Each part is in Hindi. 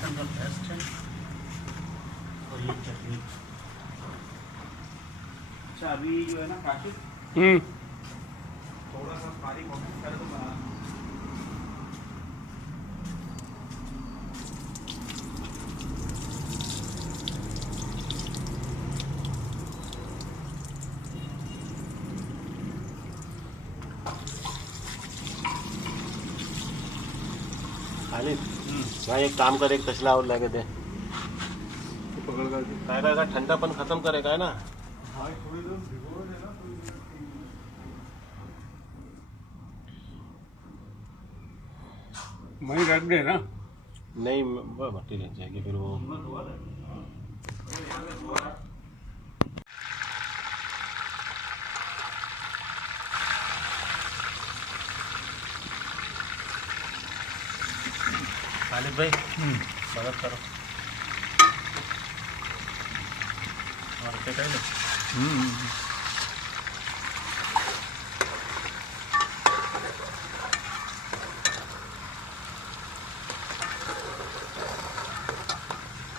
मक्खन का पेस्ट है और ये चटनी। अच्छा अभी जो है ना काशिफ, थोड़ा सा बारीक कर दो बना। खाली भाई एक काम कर, एक तसला और लगे दे, पकड़ कर काय ठंडापन खत्म करेगा है ना। हाँ थोड़ी देर भिगो देना, थोड़ी देर वहीं रख दे ना। नहीं वो भट्टी लग जाएगी फिर वो। खालिद भाई मदद करो और क्या कर लो।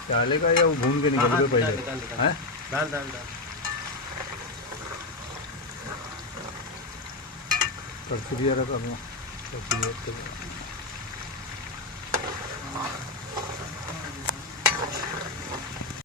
डालेगा या वो भून के निकल के पहले? हैं? डाल डाल डाल। परसिवियर करना, परसिवियर